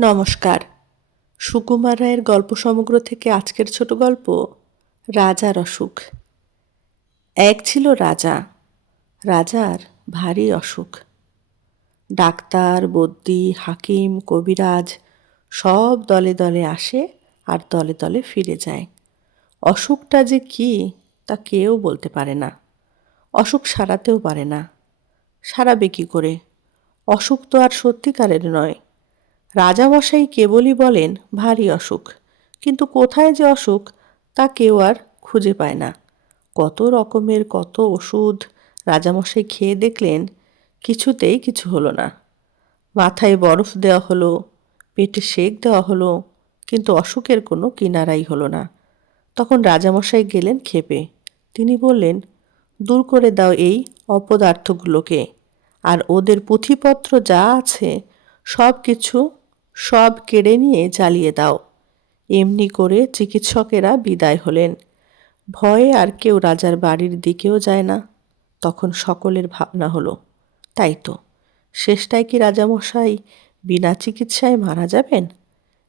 নমস্কার। সুকুমার রায়ের গল্প সমগ্র থেকে আজকের ছোট গল্প, রাজার অসুখ। এক ছিল রাজা। রাজার ভারী অসুখ। ডাক্তার বদ্যি হাকিম, কবিরাজ সব দলে দলে আসে আর দলে দলে ফিরে যায়। অসুখটা যে কি তা কেউ বলতে পারে না। অসুখ সারাতেও পারে না। সারাবে কি করে? অসুখ তো আর সত্যিকারের নয়। রাজামশাই কেবলই বলেন, ভারী অসুখ। কিন্তু কোথায় যে অসুখ, তা কেউ আর খুঁজে পায় না। কত রকমের কত ওষুধ রাজামশাই খেয়ে দেখলেন, কিছুতেই কিছু হলো না। মাথায় বরফ দেওয়া হলো, পেটে সেক দেওয়া হলো, কিন্তু অসুখের কোনো কিনারাই হলো না। তখন রাজামশাই গেলেন খেপে তিনি বললেন, দূর করে দাও এই অপদার্থগুলোকে। আর ওদের পুঁথিপত্র যা আছে সব কিছু সব কেড়ে নিয়ে জ্বালিয়ে দাও। এমনি করে চিকিৎসকেরা বিদায় হলেন। ভয়ে আর কেউ রাজার বাড়ির দিকেও যায় না। তখন সকলের ভাবনা হলো, তাই তো, শেষটায় কি রাজামশাই বিনা চিকিৎসায় মারা যাবেন?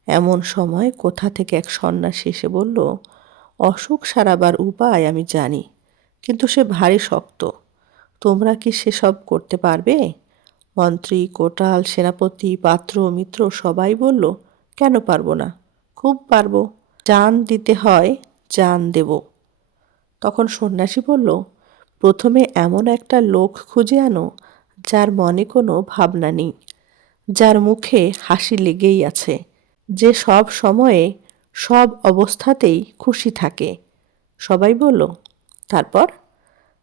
এমন সময় কোথা থেকে এক সন্ন্যাসী এসে বলল, অসুখ সারাবার উপায় আমি জানি, কিন্তু সে ভারী শক্ত। তোমরা কি সেসব করতে পারবে? মন্ত্রী, কোটাল, সেনাপতি, পাত্র, মিত্র সবাই বলল, কেন পারব না? খুব পারব। জান দিতে হয়, জান দেব। তখন সন্ন্যাসী বলল, প্রথমে এমন একটা লোক খুঁজে আনো, যার মনে কোনো ভাবনা নেই, যার মুখে হাসি লেগেই আছে, যে সব সময়ে, সব অবস্থাতেই খুশি থাকে। সবাই বলল, তারপর?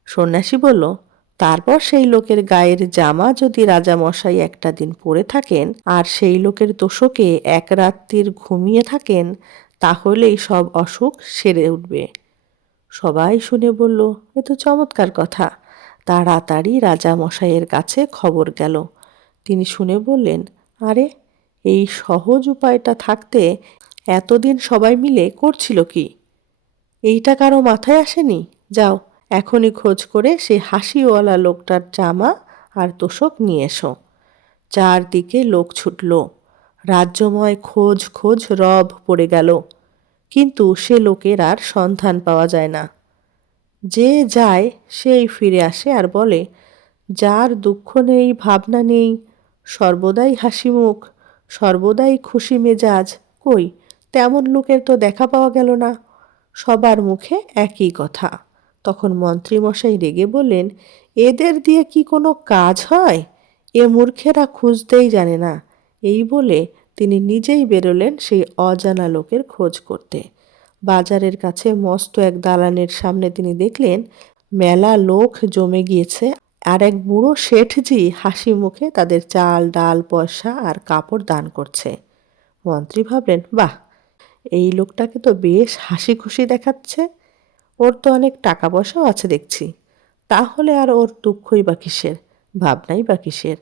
সন্ন্যাসী বলল তারপর সেই লোকের গায়ের জামা যদি রাজামশাই একটা দিন পরে থাকেন আর সেই লোকের তোষকে এক রাত্রির ঘুমিয়ে থাকেন, তাহলেই সব অসুখ সেরে উঠবে। সবাই শুনে বলল, এ তো চমৎকার কথা। তাড়াতাড়ি রাজামশাইয়ের কাছে খবর গেল। তিনি শুনে বললেন, আরে, এই সহজ উপায়টা থাকতে এতদিন সবাই মিলে করছিল কি? এইটা কারও মাথায় আসেনি? যাও এখনই খোঁজ করে সেই হাসিওয়ালা লোকটার জামা আর তোষক নিয়ে এসো। চারদিকে লোক ছুটল। রাজ্যময় খোঁজ খোঁজ রব পড়ে গেল। কিন্তু সে লোকের আর সন্ধান পাওয়া যায় না। যে যায় সেই ফিরে আসে আর বলে, যার দুঃখ নেই, ভাবনা নেই, সর্বদাই হাসি মুখ সর্বদাই খুশি মেজাজ, কই, তেমন লোকের তো দেখা পাওয়া গেল না। সবার মুখে একই কথা। তখন মন্ত্রীমশাই রেগে বললেন, এদের দিয়ে কি কোনো কাজ হয়? এ মূর্খেরা খুঁজতেই জানে না। এই বলে তিনি নিজেই বেরোলেন সেই অজানা লোকের খোঁজ করতে। বাজারের কাছে মস্ত এক দালানের সামনে তিনি দেখলেন, মেলা লোক জমে গিয়েছে আর এক বুড়ো শেঠজি হাসি মুখে তাদের চাল, ডাল, পয়সা আর কাপড় দান করছে। মন্ত্রী ভাবলেন, বাহ, এই লোকটাকে তো বেশ হাসি খুশি দেখাচ্ছে। ওর তো অনেক টাকা পয়সাও আছে দেখছি। তাহলে আর ওর দুঃখই বা কিসের? ভাবনাই বা কিসের?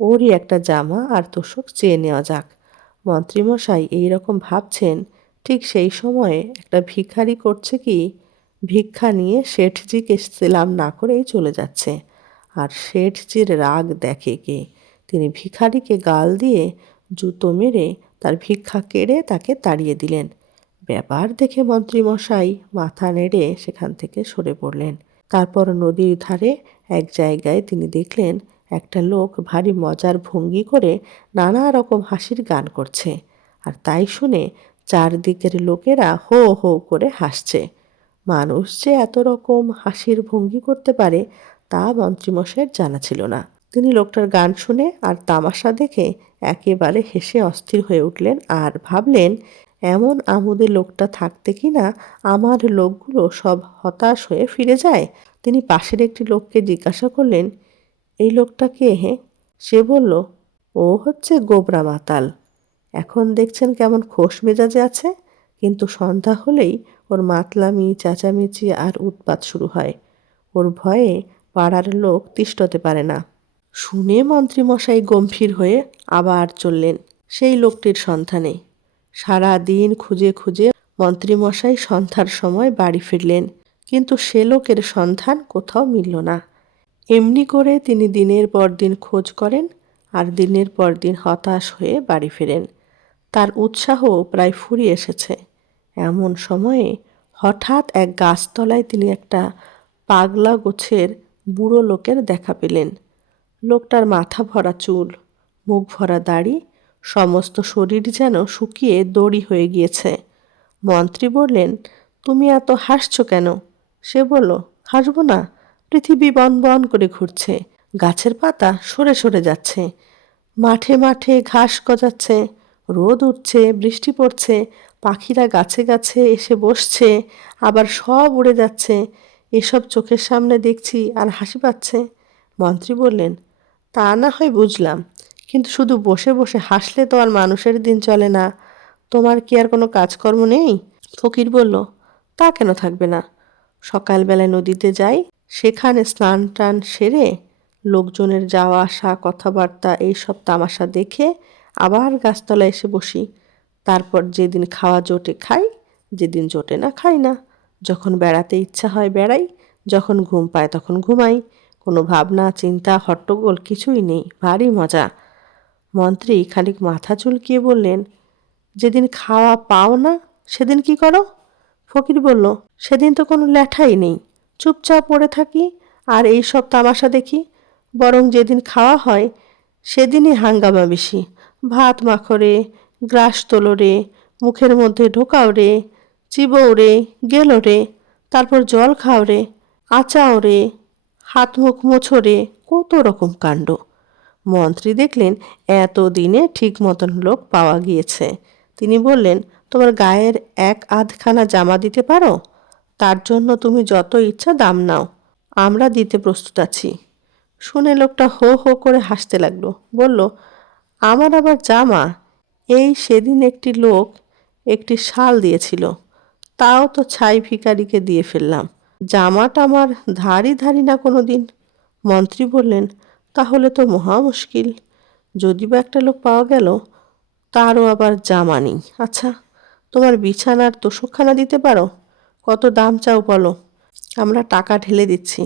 ওরই একটা জামা আর তোষক চেয়ে নেওয়া যাক। মন্ত্রীমশাই এই রকম ভাবছেন, ঠিক সেই সময়ে একটা ভিখারি করছে কি? ভিক্ষা নিয়ে শেঠজিকে সেলাম না করেই চলে যাচ্ছে। আর শেঠজির রাগ দেখে কে? তিনি ভিখারিকে গাল দিয়ে জুতো মেরে তার ভিক্ষা কেড়ে তাকে তাড়িয়ে দিলেন। ব্যাপার দেখে মন্ত্রীমশাই মাথা নেড়ে সেখান থেকে সরে পড়লেন। তারপর নদীর ধারে এক জায়গায় তিনি দেখলেন একটা লোক ভারী মজার ভঙ্গি করে নানা রকম হাসির গান করছে। আর তাই শুনে চারদিকের লোকেরা হো হো করে হাসছে। মানুষ যে এত রকম হাসির ভঙ্গি করতে পারে তা মন্ত্রীমশাইয়ের জানা ছিল না। তিনি লোকটার গান শুনে আর তামাশা দেখে একেবারে হেসে অস্থির হয়ে উঠলেন আর ভাবলেন এমন আমোদে লোকটা থাকতে কি না আমার লোকগুলো সব হতাশ হয়ে ফিরে যায়? তিনি পাশের একটি লোককে জিজ্ঞাসা করলেন, এই লোকটা কে হে? সে বলল, ও হচ্ছে গোবরা মাতাল। এখন দেখছেন কেমন খোশ মেজাজে আছে। কিন্তু সন্ধ্যা হলেই ওর মাতলামি, চেঁচামেচি আর উৎপাত শুরু হয়। ওর ভয়ে পাড়ার লোক তিষ্টতে পারে না। শুনে মন্ত্রীমশাই গম্ভীর হয়ে আবার চললেন। সেই লোকটির সন্ধানে সারা দিন খুঁজে খুঁজে মন্ত্রীমশাই সন্ধ্যার সময় বাড়ি ফিরলেন। কিন্তু সে লোকের সন্ধান কোথাও মিলল না। এমনি করে তিনি দিনের পর দিন খোঁজ করেন আর দিনের পর দিন হতাশ হয়ে বাড়ি ফেরেন। তার উৎসাহ প্রায় ফুরিয়ে এসেছে। এমন সময়ে হঠাৎ এক গাছতলায় তিনি একটা পাগলা গোছের বুড়ো লোকের দেখা পেলেন। লোকটার মাথা ভরা চুল, মুখ ভরা দাড়ি সমস্ত শরীর যেন শুকিয়ে দড়ি হয়ে গিয়েছে। মন্ত্রী বললেন, তুমি এত হাসছো কেন? সে বলল, হাসবো না, পৃথিবী বন বন করে ঘুরছে, গাছের পাতা সরে সরে যাচ্ছে, মাঠে মাঠে ঘাস গজাচ্ছে, রোদ উঠছে, বৃষ্টি পড়ছে, পাখিরা গাছে গাছে এসে বসছে, আবার সব উড়ে যাচ্ছে, এসব চোখের সামনে দেখছি আর হাসি পাচ্ছে। মন্ত্রী বললেন, তা না হয় বুঝলাম কিন্তু শুধু বসে বসে হাসলে তো আর মানুষের দিন চলে না। তোমার কি আর কোনো কাজকর্ম নেই? ফকির বলল, তা কেন থাকবে না? সকালবেলায় নদীতে যাই, সেখানে স্নান টান সেরে লোকজনের যাওয়া আসা, কথাবার্তা, এইসব তামাশা দেখে আবার গাছতলায় এসে বসি। তারপর যেদিন খাওয়া জোটে খাই, যেদিন জোটে না খাই না। যখন বেড়াতে ইচ্ছা হয় বেড়াই, যখন ঘুম পায় তখন ঘুমাই। কোনো ভাবনা, চিন্তা, হট্টগোল কিছুই নেই, ভারী মজা। মন্ত্রী খানিক মাথা চুলকিয়ে বললেন, যেদিন খাওয়া পাও না, সেদিন কি করো? ফকির বলল, সেদিন তো কোনো লেঠাই নেই। চুপচাপ পড়ে থাকি আর এই সব তামাশা দেখি। বরং যেদিন খাওয়া হয়, সেদিনই হাঙ্গামা বেশি। ভাত মাখরে গ্রাস তোলো রে, মুখের মধ্যে ঢোকাও রে, চিবও রে, গেল রে, তারপর জল খাও রে, আচাও রে, হাত মুখ মোছো রে, কত রকম কাণ্ড। মন্ত্রী দেখলেন এত দিনে ঠিক মতন লোক পাওয়া গিয়েছে। তিনি বললেন, তোমার গায়ের এক আধখানা জামা দিতে পারো? তার জন্য তুমি যত ইচ্ছা দাম নাও। আমরা দিতে প্রস্তুত আছি। শুনে লোকটা হো হো করে হাসতে লাগল। বলল, আমার আবার জামা? এই সেদিন একটি লোক একটি শাল দিয়েছিল। তাও তো ছাই ভিকারিকে দিয়ে ফেললাম। জামাটা আমার ধারি ধারি না কোনো দিন মন্ত্রী বললেন তাহলে তো মহা মুশকিল। যদি বা একটা লোক পাওয়া গেল, তারও আবার জামা নেই। আচ্ছা তোমার বিছানার তোষকখানা দিতে পারো? কত দাম চাও বলো? আমরা টাকা ঢেলে দিচ্ছি।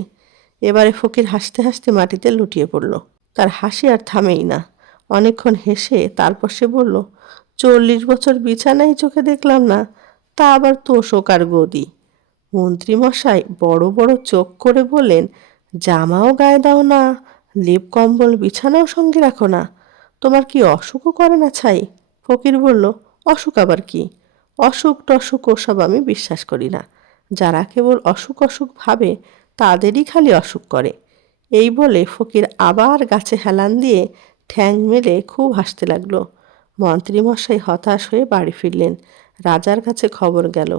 এবারে ফকির হাসতে হাসতে মাটিতে লুটিয়ে পড়ল। তার হাসি আর থামেই না। অনেকক্ষণ হেসে তারপর সে বলল, চল্লিশ বছর বিছানাই চোখে দেখলাম না, তা আবার তোষক আর গদি। মন্ত্রীমশাই বড় বড় চোখ করে বললেন, জামাও গায়ে দাও না লেপ কম্বল বিছানাও সঙ্গে রাখো না। তোমার কি অসুখও করে না ছাই? ফকির বলল, অসুখ আবার কি? অসুখ টসুখ ওসব আমি বিশ্বাস করি না। যারা কেবল অসুখ অসুখ ভাবে, তাদেরই খালি অসুখ করে। এই বলে ফকির আবার গাছে হেলান দিয়ে ঠ্যাং মেলে খুব হাসতে লাগল। মন্ত্রীমশাই হতাশ হয়ে বাড়ি ফিরলেন। রাজার কাছে খবর গেল।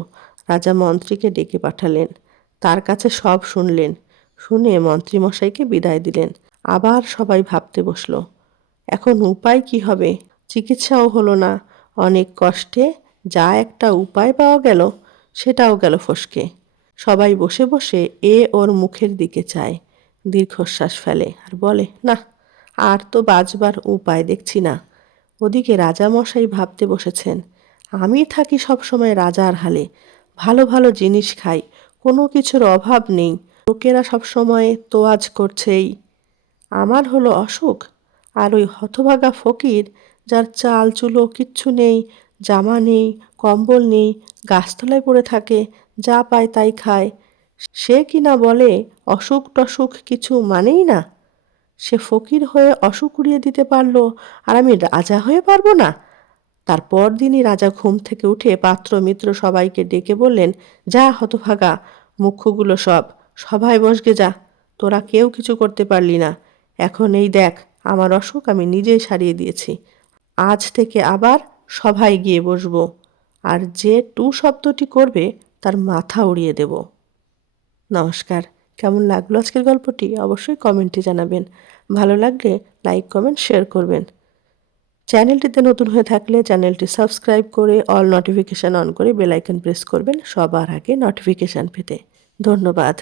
রাজা মন্ত্রীকে ডেকে পাঠালেন। তার কাছে সব শুনলেন। শুনে মন্ত্রীমশাইকে বিদায় দিলেন। আবার সবাই ভাবতে বসল, এখন উপায় কি হবে? চিকিৎসাও হলো না। অনেক কষ্টে যা একটা উপায় পাওয়া গেল, সেটাও গেল ফসকে। সবাই বসে বসে এ ওর মুখের দিকে চায়, দীর্ঘশ্বাস ফেলে আর বলে, না, আর তো বাঁচবার উপায় দেখছি না। ওদিকে রাজামশাই ভাবতে বসেছেন, আমি থাকি সবসময় রাজার হালে, ভালো ভালো জিনিস খাই, কোনো কিছুর অভাব নেই। লোকেরা সবসময় তোয়াজ করছেই। আমার হলো অসুখ। আর ওই হতভাগা ফকির, যার চাল, চুলো কিচ্ছু নেই, জামা নেই, কম্বল নেই, গাছতলায় পড়ে থাকে, যা পায় তাই খায়। সে কিনা বলে, অসুখ টসুখ কিছু মানেই না। সে ফকির হয়ে অসুখ উড়িয়ে দিতে পারল, আর আমি রাজা হয়ে পারব না। তারপর দিনই রাজা ঘুম থেকে উঠে পাত্র মিত্র সবাইকে ডেকে বললেন, যা হতভাগা, মুখ্যগুলো সব সবাই বসগে যা। তোরা কেউ কিছু করতে পারলি না। এখন এই দেখ, আমার অসুখ আমি নিজেই সারিয়ে দিয়েছি। আজ থেকে আবার সভায় গিয়ে বসবো। আর যে টু শব্দটি করবে, তার মাথা উড়িয়ে দেব। নমস্কার। কেমন লাগল আজকের গল্পটি? অবশ্যই কমেন্টে জানাবেন। ভালো লাগলে লাইক, কমেন্ট, শেয়ার করবেন। চ্যানেলটিতে নতুন হয়ে থাকলে চ্যানেলটি সাবস্ক্রাইব করে অল নোটিফিকেশান অন করে বেল আইকন প্রেস করবেন সবার আগে নোটিফিকেশান পেতে। ধন্যবাদ।